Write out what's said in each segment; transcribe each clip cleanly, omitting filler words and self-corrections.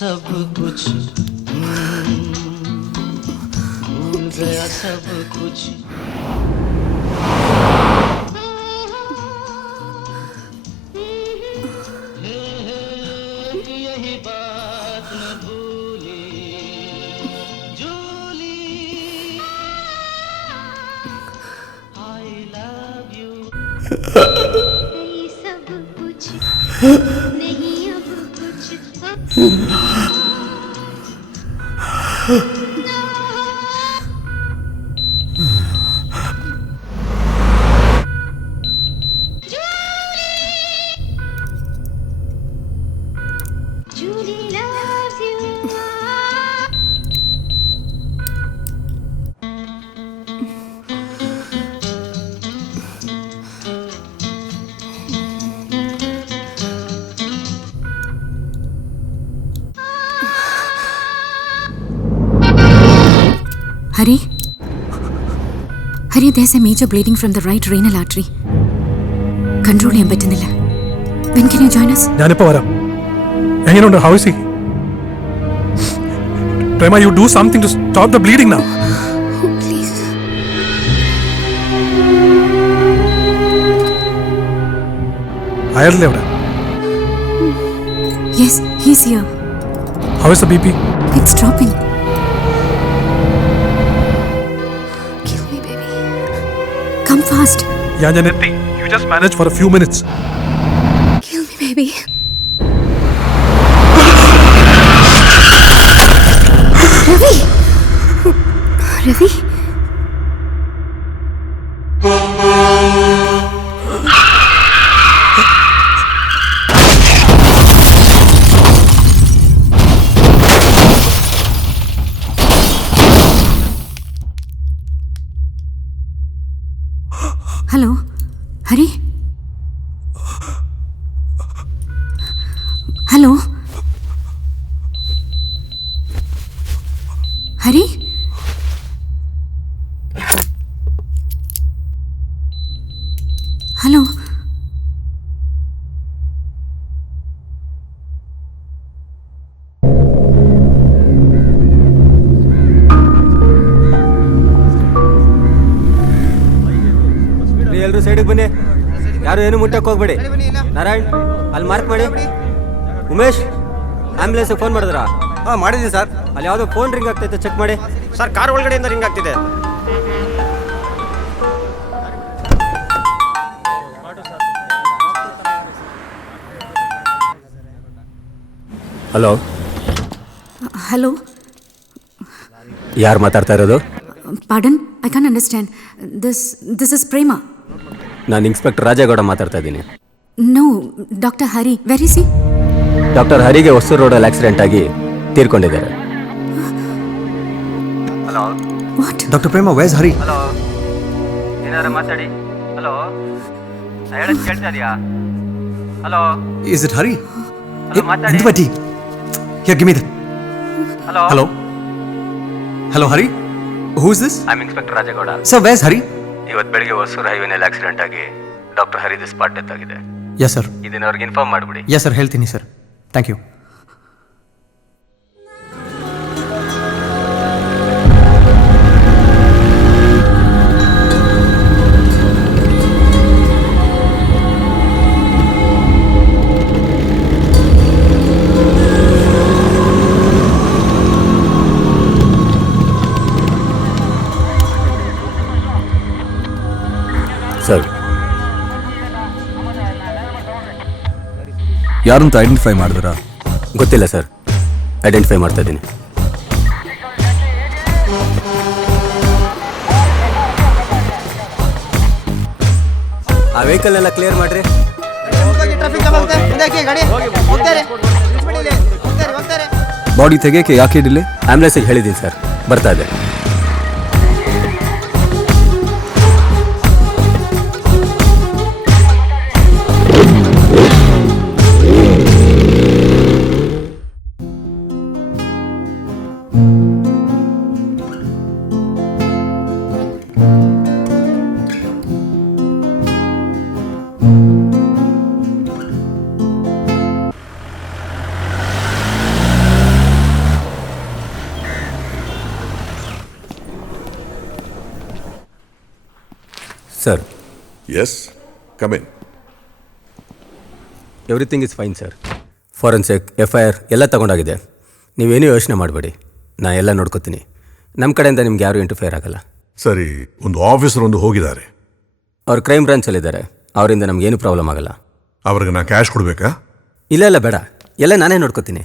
सब कुछ भूल गया सब कुछ यही बात न भूली जूली आई लव यू सब कुछ नहीं अब कुछ Julie loves you. Hari? Hari, there's a major bleeding from the right renal artery. Control ചെയ്യാൻ പറ്റുന്നില്ല. When can you join us? ഞാനിപ്പോ വരാം. എങ്ങനെയുണ്ട്? How is he? Prema, you do something to stop the bleeding now. Oh, please. അയാളല്ലേ അവിടെ? Yes, he's here. How is the BP? It's dropping. Kill me, baby. Come fast. ഞാൻ എത്തി. You just manage for a few minutes. Kill me, baby. Ravi! Ravi? Hello? Hari? Hello? Hari? Hello? ಎಲ್ಲರೂ ಸೈಡಿಗೆ ಬನ್ನಿ. ಯಾರು ಏನು ಮುಟ್ಟಕ್ಕೆ ಹೋಗ್ಬೇಡಿ. ನಾರಾಯಣ್ ಅಲ್ಲಿ mark ಮಾಡಿ. ಉಮೇಶ್ ಆಂಬ್ಯುಲೆನ್ಸ್ಗೆ ಫೋನ್ ಮಾಡಿದ್ರಾ? ಹಾಂ ಮಾಡಿದ್ದೀನಿ ಸರ್. ಅಲ್ಲಿ ಯಾವುದೋ ಫೋನ್ ರಿಂಗ್ ಆಗ್ತೈತೆ, ಚೆಕ್ ಮಾಡಿ. ಸರ್ ಕಾರ್ ಒಳಗಡೆಯಿಂದ ರಿಂಗ್ ಆಗ್ತಿದೆ. Hello, Hello? ಯಾರು ಮಾತಾಡ್ತಾ ಇರೋದು? Pardon? I can't understand. This is Prema. ನಾನು ಇನ್ಸ್ಪೆಕ್ಟರ್ ರಾಜೇಗೌಡ ಮಾತಾಡ್ತಾ ಇದ್ದೀನಿ. No, Dr. Hari. Where is he? Doctor ಹರಿಗೆ ಹೊಸೂರು ರೋಡಲ್ಲಿ ಆಕ್ಸಿಡೆಂಟ್ ಆಗಿ ತೀರ್ಕೊಂಡಿದ್ದಾರೆ. What? Doctor Prema, where's Hari? Hello, ಏನಾರು ಮಾತಾಡಿ. ಹಲೋ, ಹೇಳೋದು ಕೇಳ್ತಾ ಇದೆಯಾ? Hello, is it Hari? ಮಾತಾಡಿ. ಎಂತ ಪಟ್ಟಿ? Here give me that. Hello, hello hello Hari, who is this? I am inspector Rajegowda. Sir where's Hari? ಇವತ್ತು ಬೆಳಿಗ್ಗೆ ಹೊಸೂರು ಹೈವೇನಲ್ಲಿ ಆಕ್ಸಿಡೆಂಟ್ ಆಗಿ ಡಾಕ್ಟರ್ ಹರಿದು ಸ್ಪಾಟ್ ಡೆತ್ ಆಗಿದೆ. Yes sir. ಇದನ್ನ ಅವ್ರಿಗೆ ಇನ್ಫಾರ್ಮ್ ಮಾಡಿಬಿಡಿ. ಎಸ್ ಸರ್, ಹೇಳ್ತೀನಿ ಸರ್. Thank you. ಸರ್, ಯಾರಂತ ಐಡೆಂಟಿಫೈ ಮಾಡಿದ್ರಾ? ಗೊತ್ತಿಲ್ಲ ಸರ್, ಐಡೆಂಟಿಫೈ ಮಾಡ್ತಾ ಇದ್ದೀನಿ. ಆ ವೆಹಿಕಲ್ ಎಲ್ಲ ಕ್ಲಿಯರ್ ಮಾಡ್ರಿ. ಬಾಡಿ ತೆಗೆಯಕ್ಕೆ ಯಾಕೆ ಡಿಲೇ? ಆಂಬ್ಯುಲೆನ್ಸಿಗೆ ಹೇಳಿದ್ದೀನಿ ಸರ್, ಬರ್ತಾ ಇದೆ. Sir, Yes, come in. Everything is fine sir. Forensic FIR ಎಲ್ಲ ತಗೊಂಡಾಗಿದೆ. ನೀವೇನೂ ಯೋಚನೆ ಮಾಡಬೇಡಿ, ನಾನು ಎಲ್ಲ ನೋಡ್ಕೋತೀನಿ. ನಮ್ಮ ಕಡೆಯಿಂದ ನಿಮ್ಗೆ ಯಾರೂ ಇಂಟರ್ಫಿಯರ್ ಆಗಲ್ಲ. ಸರಿ, ಒಂದು ಆಫೀಸರ್ ಒಂದು ಹೋಗಿದ್ದಾರೆ. ಅವ್ರು ಕ್ರೈಮ್ ಬ್ರಾಂಚಲ್ಲಿದ್ದಾರೆ. ಅವರಿಂದ ನಮಗೇನು ಪ್ರಾಬ್ಲಮ್ ಆಗಲ್ಲ. ಅವ್ರಿಗೆ ನಾನು ಕ್ಯಾಶ್ ಕೊಡಬೇಕಾ? ಇಲ್ಲ ಬೇಡ, ಎಲ್ಲ ನಾನೇ ನೋಡ್ಕೋತೀನಿ.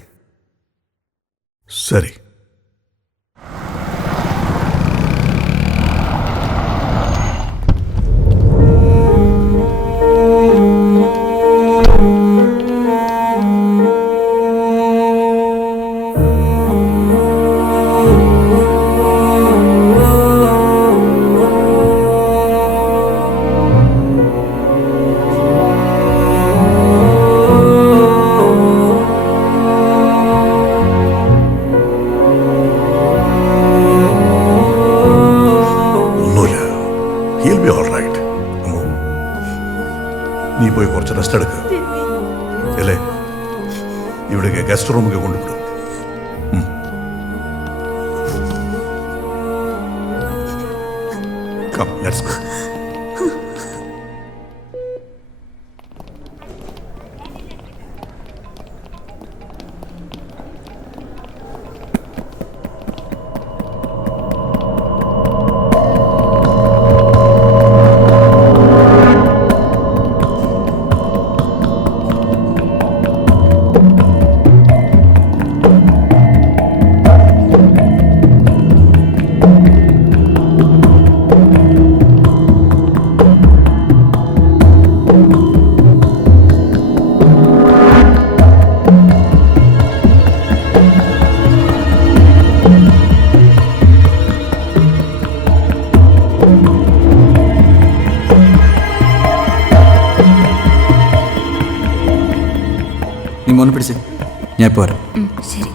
ಸರಿ. He'll be all right. അമ്മോ, നീ പോയി കുറച്ച് റെസ്റ്റ് എടുക്കുക. അല്ലേ, ഇവിടേക്ക് ഗസ്റ്റ് റൂമിലേക്ക് കൊണ്ടുവിടും. Come, let's go. ನಿಮ್ಮ ಮೊನ್ನೆ ಬಿಡಿಸಿ, ഞാൻ പോരാ. ಸರಿ.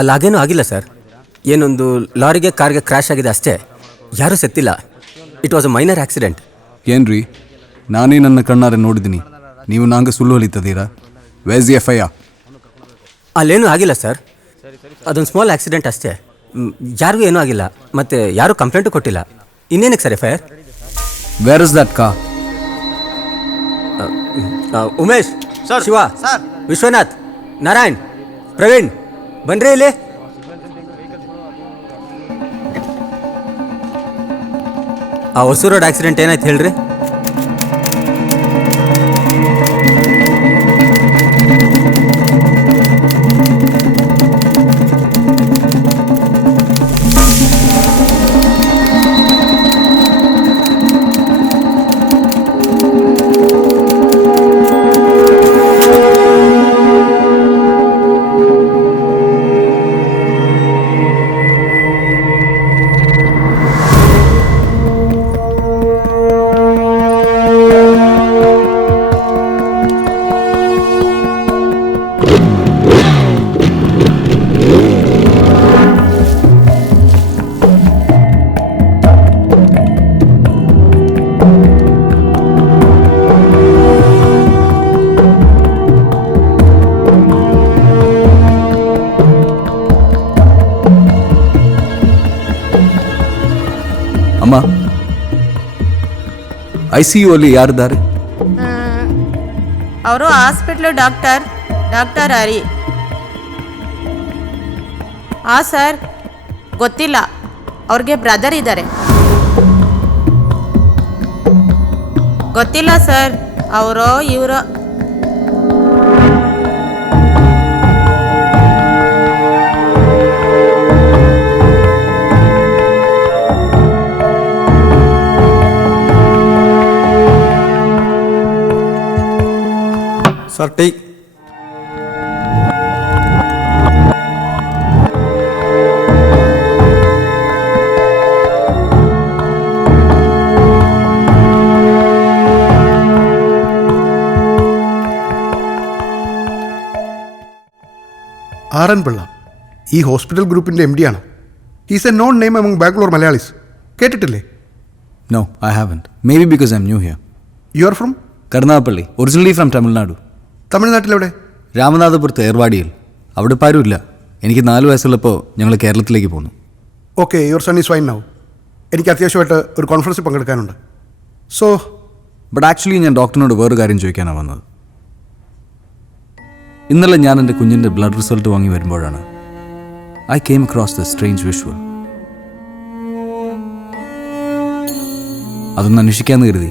ಅಲ್ಲಾಗೇನೂ ಆಗಿಲ್ಲ ಸರ್. ಏನೊಂದು ಲಾರಿಗೆ ಕಾರ್ಗೆ ಕ್ರ್ಯಾಶ್ ಆಗಿದೆ ಅಷ್ಟೇ. ಯಾರೂ ಸತ್ತಿಲ್ಲ. It was a minor accident. ಏನ್ರಿ, ನಾನೇ ನನ್ನ ಕಣ್ಣಾರೆ ನೋಡಿದ್ದೀನಿ, ನೀವು ನಂಗೆ ಸುಳ್ಳು ಹೊಲಿತದೀರಾ? Ways FIR? ಅಲ್ಲೇನೂ ಆಗಿಲ್ಲ ಸರ್, ಅದೊಂದು ಸ್ಮಾಲ್ ಆಕ್ಸಿಡೆಂಟ್ ಅಷ್ಟೇ. ಯಾರಿಗೂ ಏನೂ ಆಗಿಲ್ಲ, ಮತ್ತು ಯಾರೂ ಕಂಪ್ಲೇಂಟು ಕೊಟ್ಟಿಲ್ಲ. ಇನ್ನೇನಕ್ಕೆ sir FIR? Where is that car? Umesh, Shiva, Vishwanath, Narayan, Praveen, ಬನ್ರಿ ಇಲ್ಲಿ. ಆ ಹೊಸೂರು ರೋಡ್ ಆಕ್ಸಿಡೆಂಟ್ ಏನಾಯ್ತು ಹೇಳ್ರಿ? ಅಮ್ಮ, ICU ಅಲ್ಲಿ ಯಾರಿದ್ದಾರೆ? ಅವರು ಹಾಸ್ಪಿಟ್ಲು ಡಾಕ್ಟರ್ ಹರಿ. ಸರ್, ಗೊತ್ತಿಲ್ಲ. ಅವ್ರಿಗೆ ಬ್ರದರ್ ಇದ್ದಾರೆ. ಗೊತ್ತಿಲ್ಲ ಸರ್, ಅವರೋ ಇವರೋ. Sir, tea. RN പിള്ള ഈ ഹോസ്പിറ്റൽ ഗ്രൂപ്പിൻ്റെ MD ആണ്. Is a known name among Bangalore Malayalees. കേട്ടിട്ടില്ലേ? No, I haven't. Maybe because I'm new here. You are from? Karnapalli. Originally from Tamil Nadu. തമിഴ്നാട്ടിലെവിടെ? രാമനാഥപുരത്ത് ഏർവാടിയിൽ. അവിടെ ഇപ്പോൾ ആരുമില്ല. എനിക്ക് 4 വയസ്സുള്ളപ്പോൾ ഞങ്ങൾ കേരളത്തിലേക്ക് പോന്നു. Okay, your son is fine now. എനിക്ക് അത്യാവശ്യമായിട്ട് ഒരു കോൺഫറൻസിൽ പങ്കെടുക്കാനുണ്ട്. സോ ബട്ട് ആക്ച്വലി ഞാൻ ഡോക്ടറിനോട് വേറൊരു കാര്യം ചോദിക്കാനാണ് വന്നത്. ഇന്നലെ ഞാൻ എൻ്റെ കുഞ്ഞിൻ്റെ ബ്ലഡ് റിസൾട്ട് വാങ്ങി വരുമ്പോഴാണ് I came across the strange visual. അതൊന്ന് അന്വേഷിക്കാമെന്ന് കരുതി.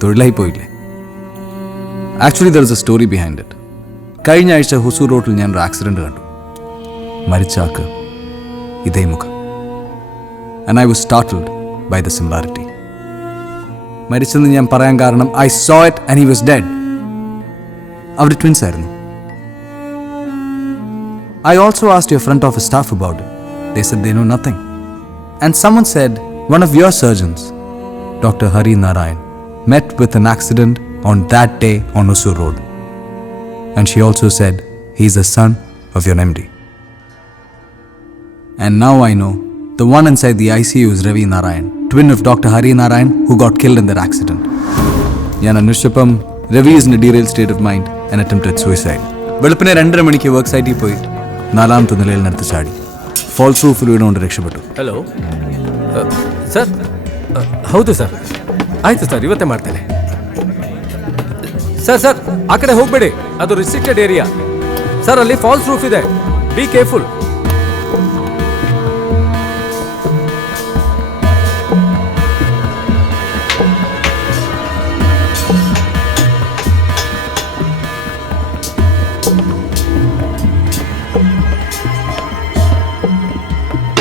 തൊഴിലായി പോയില്ലേ. Actually there is A story behind it. കഴിഞ്ഞ ആഴ്ച ഹുസൂർ റോഡിൽ ഞാനൊരു ആക്സിഡൻറ്റ് കണ്ടു. മരിച്ച ആൾക്ക് ഇതേ മുഖം. And I was startled by the similarity. മരിച്ചെന്ന് ഞാൻ പറയാൻ കാരണം I saw it and he was dead. അവർ ട്വിൻസ് ആയിരുന്നു. I also asked your front office staff about it. They said they know nothing. And someone said one of your surgeons, Dr. Hari Narayan, met with an accident on that day on Hosur Road. And she also said he's the son of your MD. And now I know the one inside the ICU is Ravi Narayan, twin of Dr. Hari Narayan who got killed in that accident. ഞാൻ അന്വേഷിച്ചപ്പം Ravi is in a derailed state of mind and attempted suicide. വെളുപ്പിനെ 2:30 മണിക്ക് work സൈറ്റിൽ പോയി 4ാമത്തെ നിലയിൽ നിന്നെടുത്ത് ചാടി. Falls ರೂಫಲ್ಲಿ വീണുകൊണ്ട് രക്ഷപ്പെട്ടು. Hello sir, ಹೌದು sir, ಆಯಿತು ಸರ್, ಇವತ್ತೇ ಮಾಡ್ತೇನೆ ಸರ್. ಸರ್ ಆ ಕಡೆ ಹೋಗಬೇಡಿ, ಅದು ರಿಸ್ಟ್ರಿಕ್ಟೆಡ್ ಏರಿಯಾ ಸರ್. ಅಲ್ಲಿ ಫಾಲ್ಸ್ ರೂಫ್ ಇದೆ, be careful.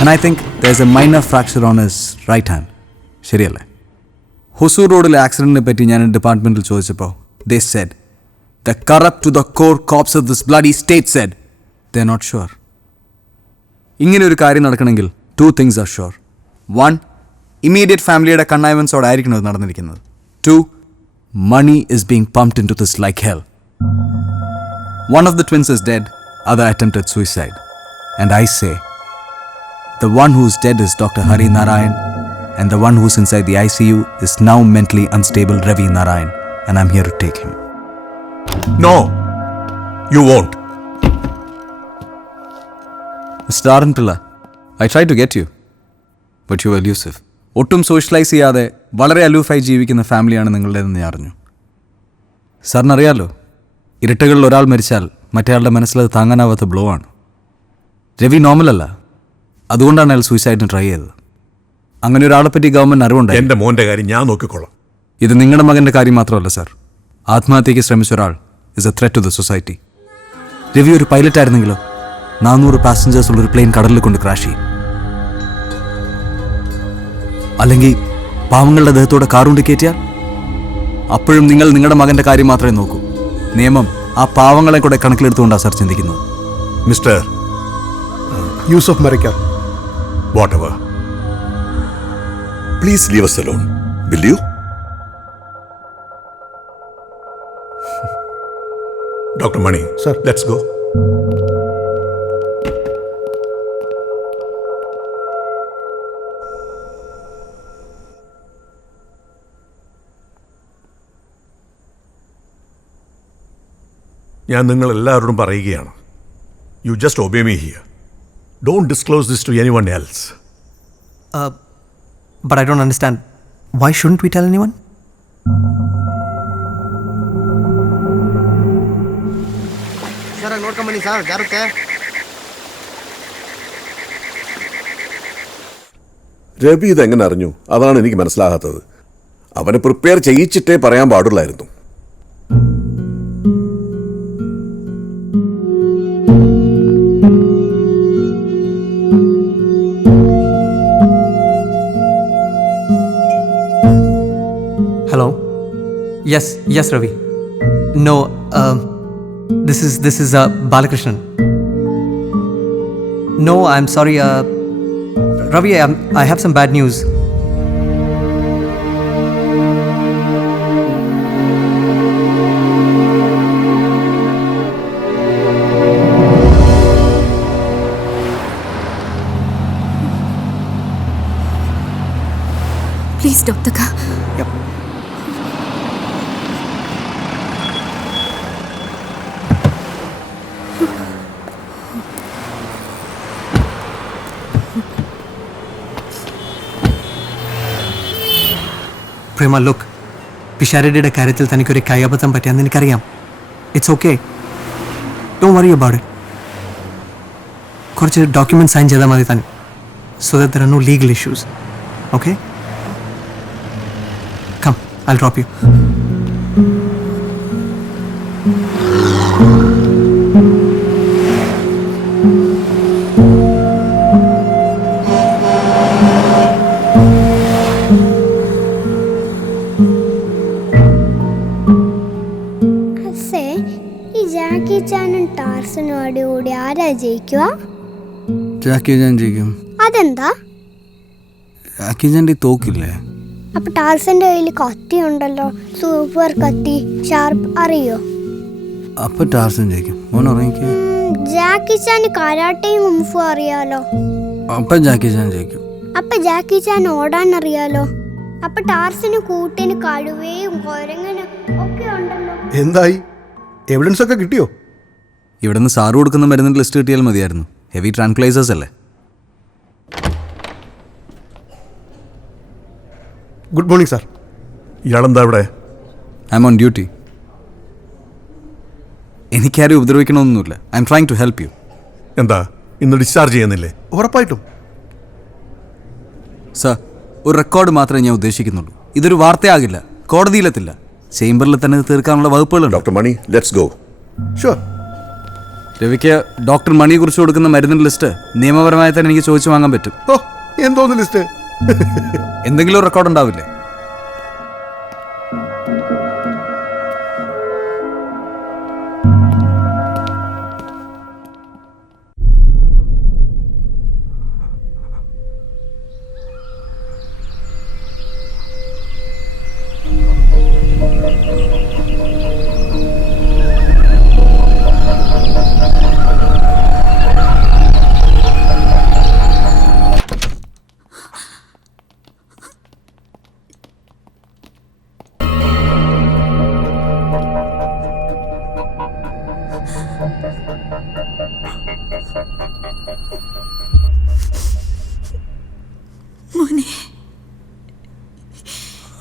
And I think there's a minor fracture on his right hand. ശരിയല്ലേ? ഹൊസൂർ റോഡിലെ ആക്സിഡന്റിനെ പറ്റി ഞാൻ ഡിപ്പാർട്ട്മെന്റിൽ ചോദിച്ചപ്പോൾ they said the corrupt to the core cops of this bloody state said they're not sure. ഇങ്ങനെ ഒരു കാര്യം നടക്കണമെങ്കിൽ 2 things are sure. 1, ഇമ്മീഡിയറ്റ് ഫാമിലിയുടെ കണ്ണായവൻസോടായിരിക്കണം അത് നടന്നിരിക്കുന്നത്. 2, money is being pumped into this like hell. One of the twins is dead, other attempted suicide. And I say the one who's dead is Dr. Hari Narayan, and the one who's inside the ICU is now mentally unstable Ravi Narayan, and I'm here to take him. No, you won't. Mr. Aran Pilla, I tried to get you, but you were elusive. ഒട്ടും socialise ചെയ്യാതെ വളരെ അലൂഫായി ജീവിക്കുന്ന ഫാമിലിയാണ് നിങ്ങളുടേതെന്ന് ഞാൻ അറിഞ്ഞു. സാറിനറിയാലോ, ഇരട്ടകളിൽ ഒരാൾ മരിച്ചാൽ മറ്റേയാളുടെ മനസ്സിലത് താങ്ങാനാവാത്ത blow ആണ്. രവി നോർമലല്ല, അതുകൊണ്ടാണ് അയാൾ സൂയിസൈഡിന് ട്രൈ ചെയ്തത്. അങ്ങനെ ഒരാളെ പറ്റി ഗവൺമെന്റ് അറിവുണ്ടായി. എൻ്റെ മോൻ്റെ കാര്യം ഞാൻ നോക്കിക്കോളാം. ഇത് നിങ്ങളുടെ മകൻ്റെ കാര്യം മാത്രമല്ല സാർ. ആത്മഹത്യയ്ക്ക് ശ്രമിച്ച ഒരാൾ is a threat to the society. Ravi ഒരു പൈലറ്റ് ആയിരുന്നെങ്കിലോ 400 പാസഞ്ചേഴ്സ് ഉള്ളൊരു പ്ലെയിൻ കടലിൽ കൊണ്ട് ക്രാഷ് ചെയ്യും. അല്ലെങ്കിൽ പാവങ്ങളുടെ ദേഹത്തോടെ കാറുകൊണ്ട് കയറ്റിയാൽ അപ്പോഴും നിങ്ങൾ നിങ്ങളുടെ മകൻ്റെ കാര്യം മാത്രമേ നോക്കൂ. നിയമം ആ പാവങ്ങളെ കൂടെ കണക്കിലെടുത്തുകൊണ്ടാണ് സാർ ചിന്തിക്കുന്നത്. Mister Yusuf Marakkar, whatever, please leave us alone, will you? Dr. Mani, sir, let's go. ഞാൻ നിങ്ങൾ എല്ലാവരോടും പറയുകയാണ്, you just obey me here. Don't disclose this to anyone else. But I don't understand. Why shouldn't we tell anyone? Sir ನೋಡ್ಕೊಂಬನ್ನಿ sir, ಜಾರುತ್ತೆ. രവി ഇതെങ്ങനെ അറിഞ്ഞു? അതാണ് എനിക്ക് മനസ്സിലാകാത്തത്. അവനെ പ്രിപ്പയർ ചെയ്യിച്ചിട്ടേ പറയാൻ പാടുള്ളായിരുന്നു. Hello? Yes, Ravi. No, this is Balakrishnan. No, I'm sorry, Ravi, I have some bad news. Please stop the car. Yep. Prema look, പിഷാരടിയുടെ കാര്യത്തിൽ തനിക്കൊരു കയ്യബദ്ധം പറ്റിയാന്ന് എനിക്കറിയാം. It's okay, don't worry about it. കുറച്ച് ഡോക്യുമെന്റ് സൈൻ ചെയ്താൽ മതി താൻ, so that there are no legal issues. Okay, come, I will drop you. ഈ ജാക്കി ചാനും ടാർസനോട് കൂടി ആരാ ജയിക്കുക? ജാക്കി ചാൻ ജയിക്കും. അതെന്താ? ജാക്കി ചാൻ്റെ തോക്കില്ലേ? അപ്പൊ ടാർസന്റെ കയ്യിൽ കത്തി ഉണ്ടല്ലോ, സൂപ്പർ കത്തി, ഷാർപ്പ്, അറിയോ? അപ്പൊ ടാർസൻ ജയിക്കും. മോൻ ഉറങ്ങിക്ക്. ജാക്കി ചാന് കരാട്ടയും കുംഫു അറിയാലോ. അപ്പൊ ജാക്കി ചാൻ ജയിക്കും. അപ്പൊ ജാക്കി ചാൻ ഓടാൻ അറിയാലോ. അപ്പൊ ടാർസന് കൂട്ടിന് കഴുവയും കുരങ്ങനും ഒക്കെ ഉണ്ടല്ലോ. എന്തായി? എവിഡൻസ് ഒക്കെ കിട്ടിയോ? ഇവിടെ നിന്ന് സാറ് കൊടുക്കുന്ന മരുന്നിൻ്റെ ലിസ്റ്റ് കിട്ടിയാൽ മതിയായിരുന്നു. ഹെവി ട്രാൻക്ലൈസേഴ്സ് അല്ലേ. Good morning sir. ഇയാളെന്താ ഇവിടെ? I am on duty. എനിക്കാരും ഉപദ്രവിക്കണമെന്നൊന്നുമില്ല. I am trying to help you. എന്താ ഇന്ന് ഡിസ്ചാർജ് ചെയ്യുന്നില്ലേ? ഉറപ്പായിട്ടും സാർ, ഒരു റെക്കോർഡ് മാത്രമേ ഞാൻ ഉദ്ദേശിക്കുന്നുള്ളൂ. ഇതൊരു വാർത്തയാകില്ല, കോടതിയിലെത്തില്ല. ചേംബറിൽ തന്നെ തീർക്കാനുള്ള വകുപ്പുകളുണ്ട്. Doctor Mani, let's go. Sure. രവിക്ക് ഡോക്ടർ മണിയെ കുറിച്ച് കൊടുക്കുന്ന മരുന്നിൻ്റെ ലിസ്റ്റ് നിയമപരമായി തന്നെ എനിക്ക് ചോദിച്ചു വാങ്ങാൻ പറ്റും. ഓ, എന്തോന്ന് ലിസ്റ്റ്? എന്തെങ്കിലും ഒരു റെക്കോർഡ് ഉണ്ടാവില്ലേ?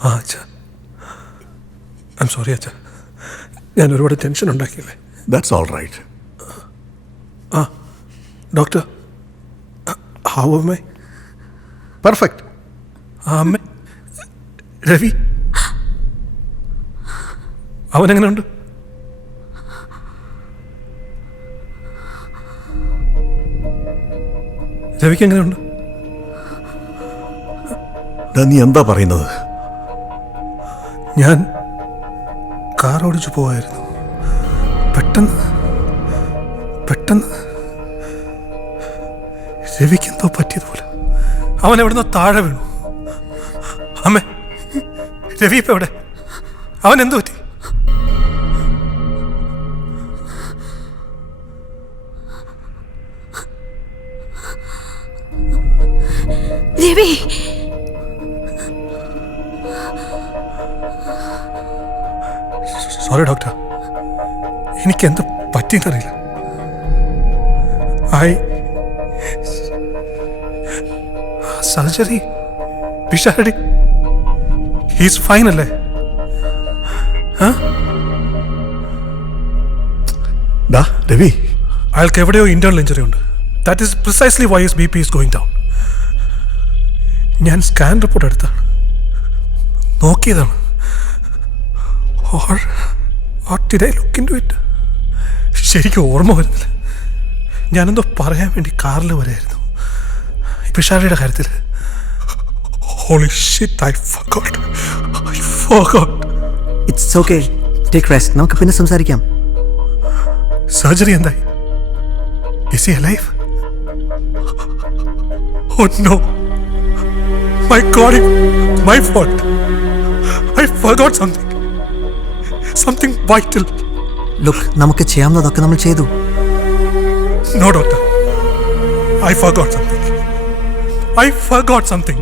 അച്ഛാ, ഐ എം സോറി അച്ഛാ, ഞാൻ ഒരുപാട് ടെൻഷൻ ഉണ്ടാക്കിയില്ലേ. That's all right. ആ doctor, how am I? Perfect. അമ്മ രവി അവനെങ്ങനെയുണ്ട്? രവിക്ക് എങ്ങനെയുണ്ട്? നീ എന്താ പറയുന്നത്? ഞാൻ കാർ ഓടിച്ചു പോവായിരുന്നു. പെട്ടെന്ന് രവിക്ക് എന്തോ പറ്റിയതുപോലെ അവൻ എവിടുന്നോ താഴെ വീണു. അമ്മേ, രവി ഇപ്പൊ എവിടെ? അവൻ എന്തു പറ്റി? രവി, സോറി ഡോക്ടർ, എനിക്ക് എന്ത് പറ്റിയെന്നറിയില്ല. സർജറി പിഷാരടി, ഹീസ് ഫൈൻ അല്ലേ? രവി, അയാൾക്ക് എവിടെയോ ഇന്റേണൽ ഇഞ്ചറി ഉണ്ട്. That is precisely why his BP is going down. ഞാൻ സ്കാൻ റിപ്പോർട്ട് എടുത്താണ്, നോക്കിയതാണ്. Or did I look into it? ശരിക്കും ഓർമ്മ വരുന്നില്ല. ഞാനെന്തോ പറയാൻ വേണ്ടി കാറിൽ വരെയായിരുന്നു പിഷാരടിയുടെ കാര്യത്തിൽ. Holy shit, I forgot. It's okay, take rest. നമുക്ക് പിന്നെ സംസാരിക്കാം. സർജറി എന്തായി? Is he alive? Oh no. My God, my fault. I forgot something. Something vital. Look, നമുക്ക് ചെയ്യാവുന്നതൊക്കെ നമ്മൾ ചെയ്തു. No, doctor. I forgot something.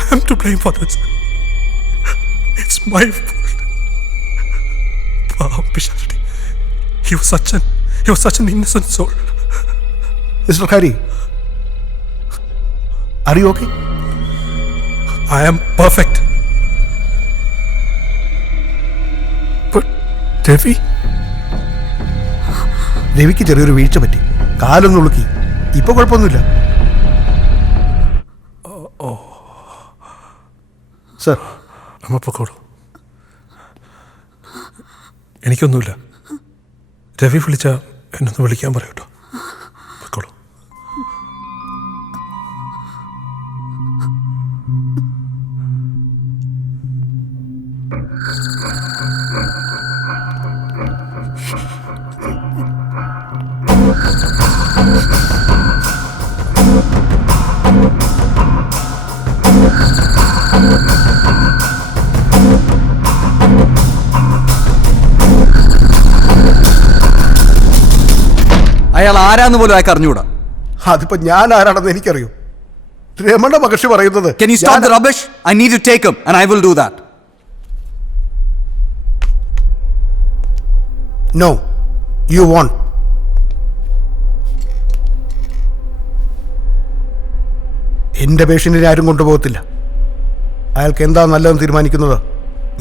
I am to blame for this. It's my fault. Wow, Pishardi. He was such an innocent soul. Mr. Hari, are you okay? I am perfect. Ravi രവിക്ക് ചെറിയൊരു വീഴ്ച പറ്റി, കാലൊന്ന് ഉളുക്കി. ഇപ്പൊ കുഴപ്പമൊന്നുമില്ല. Sir, അമ്മ പൊക്കോളൂ. എനിക്കൊന്നുമില്ല. രവി വിളിച്ച എന്നൊന്ന് വിളിക്കാൻ പറയൂട്ടോ. പൊക്കോളൂ. അയാൾ ആരാന്ന് പോലും അയാൾക്ക് അറിഞ്ഞുകൂടാ. അതിപ്പോ ഞാൻ ആരാണെന്ന് എനിക്കറിയൂ. രമണ മഹർഷി പറയുന്നത്. Can you stop the rubbish? I need to take him and I will do that. No, you won't. എന്റെ പേഷ്യന്റിനെ ആരും കൊണ്ടുപോകത്തില്ല. അയാൾക്ക് എന്താ നല്ലതെന്ന് തീരുമാനിക്കുന്നത്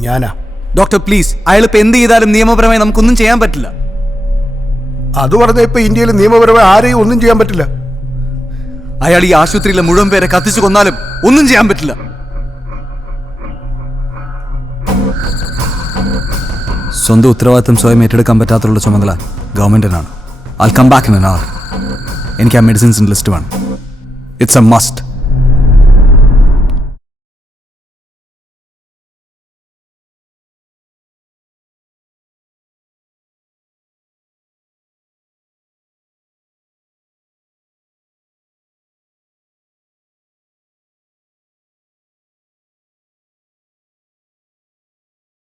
ഞാനാ. ഡോക്ടർ പ്ലീസ്, അയാൾ ഇപ്പൊ എന്ത് ചെയ്താലും നിയമപരമായി നമുക്കൊന്നും ചെയ്യാൻ പറ്റില്ല. അത് പറഞ്ഞ ഇപ്പൊ ഇന്ത്യയിൽ നിയമപരമായി ആരെയും ഒന്നും ചെയ്യാൻ പറ്റില്ല. അയാൾ ഈ ആശുപത്രിയിലെ മുഴുവൻ പേരെ കത്തിച്ചു കൊന്നാലും ഒന്നും ചെയ്യാൻ പറ്റില്ല. സ്വന്തം ഉത്തരവാദിത്തം സ്വയം ഏറ്റെടുക്കാൻ പറ്റാത്തുള്ള ചുമതല ഗവൺമെന്റിനാണ്. I'll come back in an hour. എനിക്ക് ആ മെഡിസിൻസിന്റെ ലിസ്റ്റ് വേണം. It's A must.